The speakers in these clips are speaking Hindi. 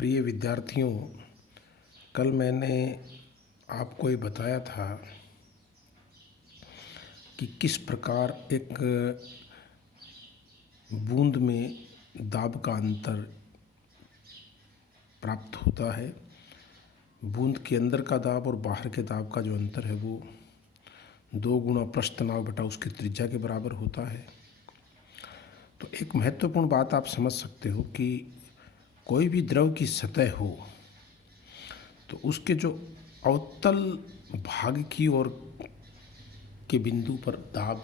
प्रिय विद्यार्थियों, कल मैंने आपको ये बताया था कि किस प्रकार एक बूंद में दाब का अंतर प्राप्त होता है। बूंद के अंदर का दाब और बाहर के दाब का जो अंतर है वो 2 गुणा पृष्ठ तनाव बटा उसकी त्रिज्या के बराबर होता है। तो एक महत्वपूर्ण बात आप समझ सकते हो कि कोई भी द्रव की सतह हो तो उसके जो अवतल भाग की ओर के बिंदु पर दाब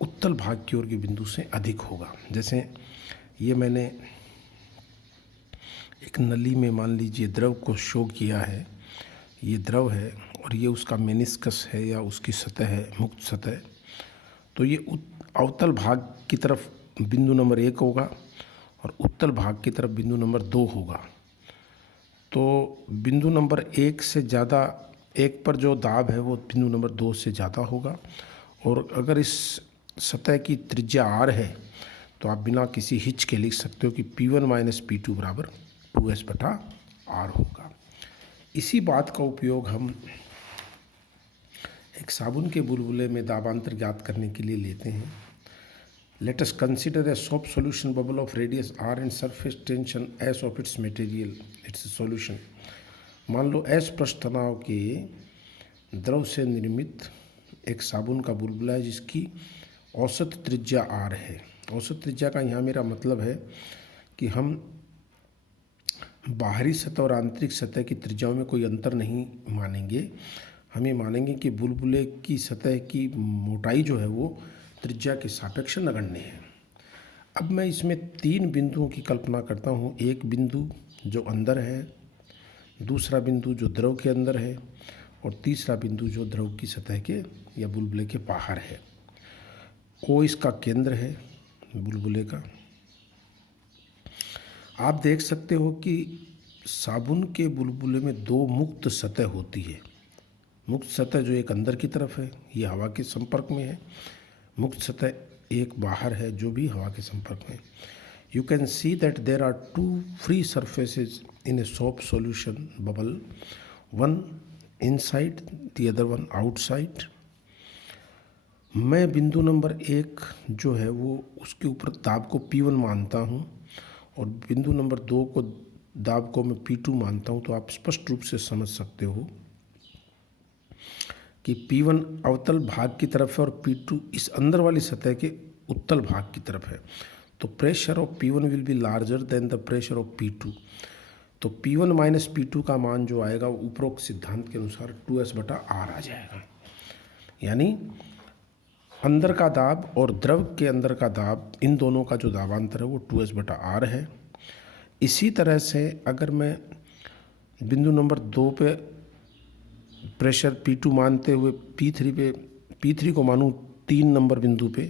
उत्तल भाग की ओर के बिंदु से अधिक होगा। जैसे ये मैंने एक नली में मान लीजिए द्रव को शो किया है, ये द्रव है और ये उसका मेनिस्कस है या उसकी सतह है, मुक्त सतह। तो ये अवतल भाग की तरफ बिंदु नंबर 1 होगा और उत्तल भाग की तरफ बिंदु नंबर 2 होगा। तो बिंदु नंबर 1 से ज़्यादा, 1 पर जो दाब है वो बिंदु नंबर 2 से ज़्यादा होगा। और अगर इस सतह की त्रिज्या r है तो आप बिना किसी हिच के लिख सकते हो कि P1 माइनस P2 बराबर 2s बटा r होगा। इसी बात का उपयोग हम एक साबुन के बुलबुले में दाबांतर ज्ञात करने के लिए लेते हैं। Let us consider a soap solution bubble of radius r and surface tension s of its material, its solution। मान लो s पृष्ठ तनाव के द्रव से निर्मित एक साबुन का बुलबुला है जिसकी औसत त्रिज्या r है। औसत त्रिज्या का यहाँ मेरा मतलब है कि हम बाहरी सतह और आंतरिक सतह की त्रिज्याओं में कोई अंतर नहीं मानेंगे। हम ये मानेंगे कि बुलबुले की सतह की मोटाई जो है वो त्रिज्या के सापेक्ष नगण्य है। अब मैं इसमें 3 बिंदुओं की कल्पना करता हूँ। एक बिंदु जो अंदर है, दूसरा बिंदु जो द्रव के अंदर है और तीसरा बिंदु जो द्रव की सतह के या बुलबुले के बाहर है। O इसका केंद्र है बुलबुले का। आप देख सकते हो कि साबुन के बुलबुले में 2 मुक्त सतह होती है। मुक्त सतह जो एक अंदर की तरफ है ये हवा के संपर्क में है, मुक्त सतह एक बाहर है जो भी हवा के संपर्क में। You can see that there are 2 free surfaces in a soap solution bubble, one inside the other one outside. मैं बिंदु नंबर 1 जो है वो उसके ऊपर दाब को P1 मानता हूँ और बिंदु नंबर 2 को दाब को मैं P2 मानता हूँ। तो आप स्पष्ट रूप से समझ सकते हो कि P1 अवतल भाग की तरफ है और P2 इस अंदर वाली सतह के उत्तल भाग की तरफ है। तो pressure of P1 will be larger than the pressure of P2। तो P1 माइनस P2 का मान जो आएगा वो उपरोक्त सिद्धांत के अनुसार 2s बटा r आ जाएगा। यानी अंदर का दाब और द्रव के अंदर का दाब, इन दोनों का जो दाबांतर है वो 2s बटा r है। इसी तरह से अगर मैं बिंदु नंबर 2 पे प्रेशर P2 मानते हुए P3 को मानूँ 3 नंबर बिंदु पे,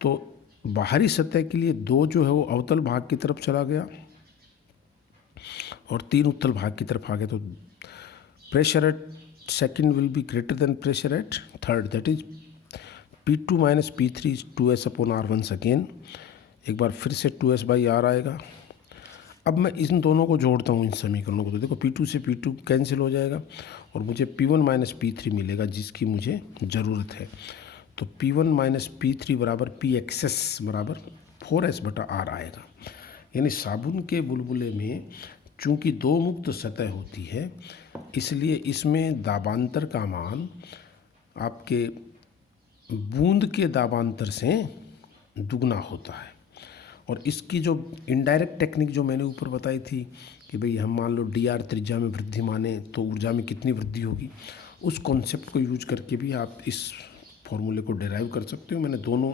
तो बाहरी सतह के लिए 2 जो है वो अवतल भाग की तरफ चला गया और 3 उत्तल भाग की तरफ आ गया। तो pressure at second will be greater than pressure at third, that is P2 minus P3 is 2s upon r once again. एक बार फिर से 2s बाई r आएगा। अब मैं इन दोनों को जोड़ता हूँ, इन समीकरणों को, तो देखो P2 से P2 कैंसिल हो जाएगा और मुझे P1 माइनस P3 मिलेगा जिसकी मुझे ज़रूरत है। तो P1 माइनस P3 बराबर Pxs बराबर 4s बटा r आएगा। यानी साबुन के बुलबुले में चूँकि 2 मुक्त सतह होती है इसलिए इसमें दाबांतर का मान आपके बूंद के दाबांतर से दुगना होता है। और इसकी जो इनडायरेक्ट टेक्निक जो मैंने ऊपर बताई थी कि भाई हम मान लो dr त्रिज्या में वृद्धि माने तो ऊर्जा में कितनी वृद्धि होगी, उस कॉन्सेप्ट को यूज करके भी आप इस फॉर्मूले को डिराइव कर सकते हो। मैंने दोनों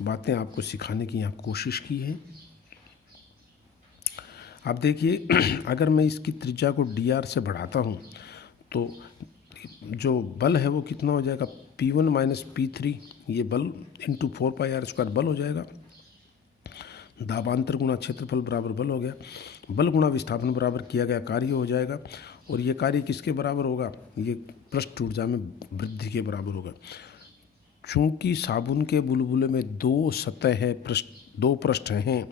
बातें आपको सिखाने की यहाँ कोशिश की है। आप देखिए अगर मैं इसकी त्रिज्या को dr से बढ़ाता हूँ तो जो बल है वो कितना हो जाएगा, P1 माइनस P3 ये बल इंटू 4πr² बल हो जाएगा। दाबांतर गुणा क्षेत्रफल बराबर बल हो गया, बल गुणा विस्थापन बराबर किया गया कार्य हो जाएगा। और ये कार्य किसके बराबर होगा, ये पृष्ठ ऊर्जा में वृद्धि के बराबर होगा। चूँकि साबुन के बुलबुले में 2 सतह है, 2 पृष्ठ हैं,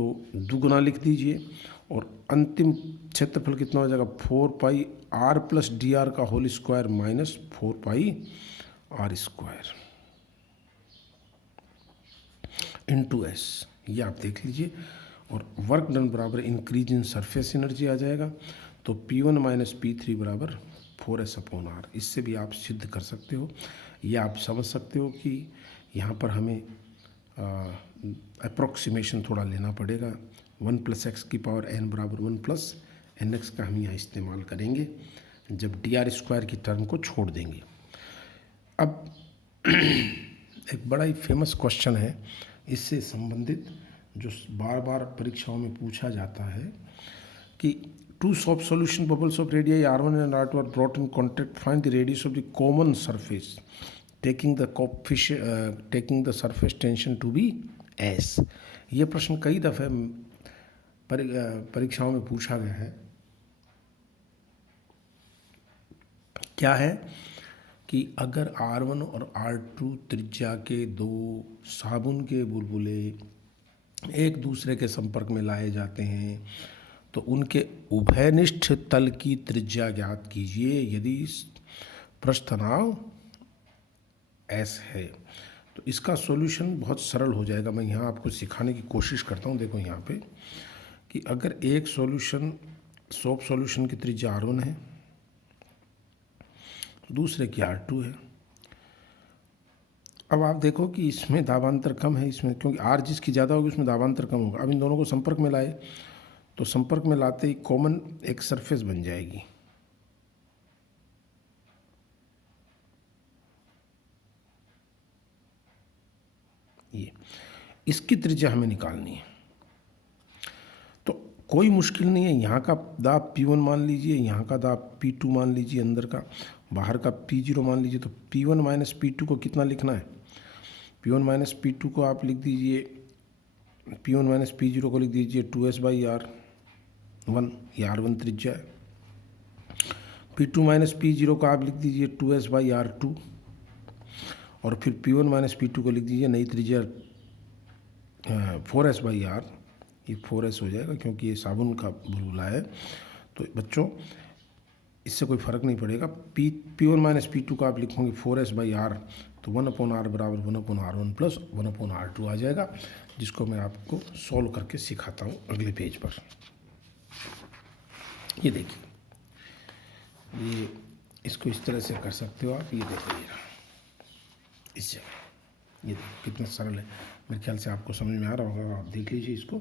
तो दुगुना लिख दीजिए और अंतिम क्षेत्रफल कितना हो जाएगा 4 pi R plus d R का whole square minus 4 pi R square into S, ये आप देख लीजिए। और वर्क डन बराबर इंक्रीज इन सरफेस एनर्जी आ जाएगा। तो P1 माइनस P3 बराबर 4S/R। इससे भी आप सिद्ध कर सकते हो, या आप समझ सकते हो कि यहाँ पर हमें अप्रोक्सीमेशन थोड़ा लेना पड़ेगा। 1 + x⁴n बराबर 1 + nx का हम यहाँ इस्तेमाल करेंगे जब dr² की टर्म को छोड़ देंगे। अब एक बड़ा ही फेमस क्वेश्चन है इससे संबंधित, जो बार बार परीक्षाओं में पूछा जाता है कि two soft solution bubbles of radii R1 and R2 are brought in contact, find the radius of the common surface taking the surface tension to be S। ये प्रश्न कई दफ़े परीक्षाओं में पूछा गया है। क्या है कि अगर R1 और R2 त्रिज्या के दो साबुन के बुलबुले एक दूसरे के संपर्क में लाए जाते हैं तो उनके उभयनिष्ठ तल की त्रिज्या ज्ञात कीजिए यदि पृष्ठतनाव S है। तो इसका सॉल्यूशन बहुत सरल हो जाएगा। मैं यहाँ आपको सिखाने की कोशिश करता हूँ। देखो यहाँ पे कि अगर एक सॉफ्ट सॉल्यूशन की त्रिज्या R1 है, दूसरे की R2 है। अब आप देखो कि इसमें दाबांतर कम है, इसमें क्योंकि R जिसकी ज़्यादा होगी उसमें दाबांतर कम होगा। अब इन दोनों को संपर्क में लाए तो संपर्क में लाते ही कॉमन एक सरफेस बन जाएगी। ये इसकी त्रिज्या हमें निकालनी है। तो कोई मुश्किल नहीं है। यहाँ का दाब P1 मान लीजिए, यहाँ का दाब P2 मान लीजिए, अंदर का, बाहर का P0 मान लीजिए। तो P1 माइनस P2 को कितना लिखना है? P1 माइनस P2 को आप लिख दीजिए, P1 माइनस P0 को लिख दीजिए 2S/R1, ये R1 त्रिज्या है। P2 माइनस P0 को आप लिख दीजिए 2S/R2 और फिर P1 माइनस P2 को लिख दीजिए नई त्रिज्या 4S/R। ये 4S हो जाएगा क्योंकि ये साबुन का बुलबुला है। तो बच्चों इससे कोई फ़र्क नहीं पड़ेगा। P1 माइनस P2 का आप लिखोगे 4S/R, तो 1/R बराबर 1/R1 प्लस 1/R2 आ जाएगा, जिसको मैं आपको सॉल्व करके सिखाता हूँ अगले पेज पर। ये देखिए, ये इसको इस तरह से कर सकते हो आप। ये देखिए इस जगह, ये कितना सरल है। मेरे ख्याल से आपको समझ में आ रहा होगा। आप देख लीजिए इसको।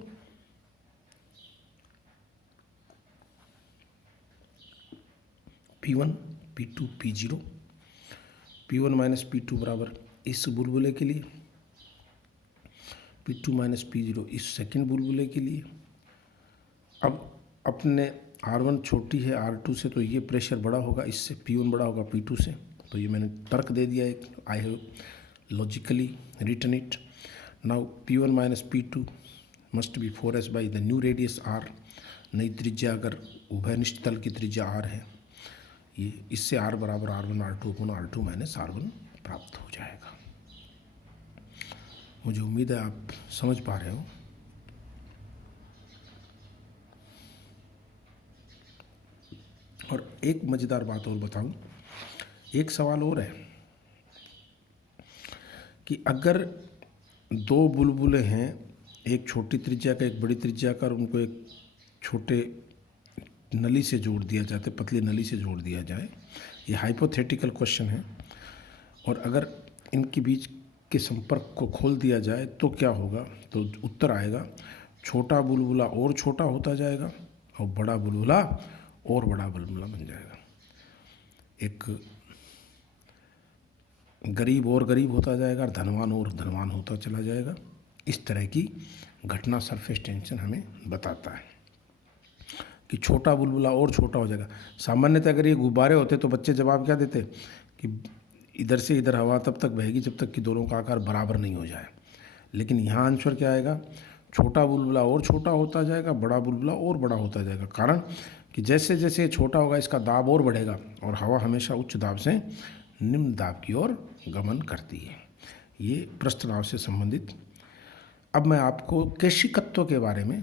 P1 P2 P0, P1 minus P2 बराबर इस बुलबुले के लिए, P2 माइनस P0 इस सेकंड बुलबुले के लिए। अब अपने R1 छोटी है R2 से, तो ये प्रेशर बड़ा होगा, इससे P1 बड़ा होगा P2 से। तो ये मैंने तर्क दे दिया एक, I have logically written it. Now P1 minus P2 must be 4S by the new radius R। नई त्रिज्या अगर उभयनिष्ठ तल की त्रिज्या R है, ये इससे R बराबर R1 R2 माइनस R1 प्राप्त हो जाएगा। मुझे उम्मीद है आप समझ पा रहे हो। और एक मज़ेदार बात और बताऊं, एक सवाल और है कि अगर दो बुलबुले हैं, एक छोटी त्रिज्या का एक बड़ी त्रिज्या का, और उनको एक छोटे नली से जोड़ दिया जाए, पतली नली से जोड़ दिया जाए, ये हाइपोथेटिकल क्वेश्चन है। और अगर इनके बीच के संपर्क को खोल दिया जाए तो क्या होगा? तो उत्तर आएगा छोटा बुलबुला और छोटा होता जाएगा और बड़ा बुलबुला और बड़ा बुलबुला बन जाएगा। एक गरीब और गरीब होता जाएगा और धनवान और धनवान होता चला जाएगा। इस तरह की घटना सरफेस टेंशन हमें बताता है कि छोटा बुलबुला और छोटा हो जाएगा। सामान्यतः अगर ये गुब्बारे होते तो बच्चे जवाब क्या देते कि इधर से इधर हवा तब तक बहेगी जब तक कि दोनों का आकार बराबर नहीं हो जाए। लेकिन यहाँ आंसर क्या आएगा? छोटा बुलबुला और छोटा होता जाएगा, बड़ा बुलबुला और बड़ा होता जाएगा। कारण कि जैसे जैसे छोटा होगा इसका दाब और बढ़ेगा, और हवा हमेशा उच्च दाब से निम्न दाब की ओर गमन करती है। ये पृष्ठ दाब से संबंधित अब मैं आपको केशिकत्व के बारे में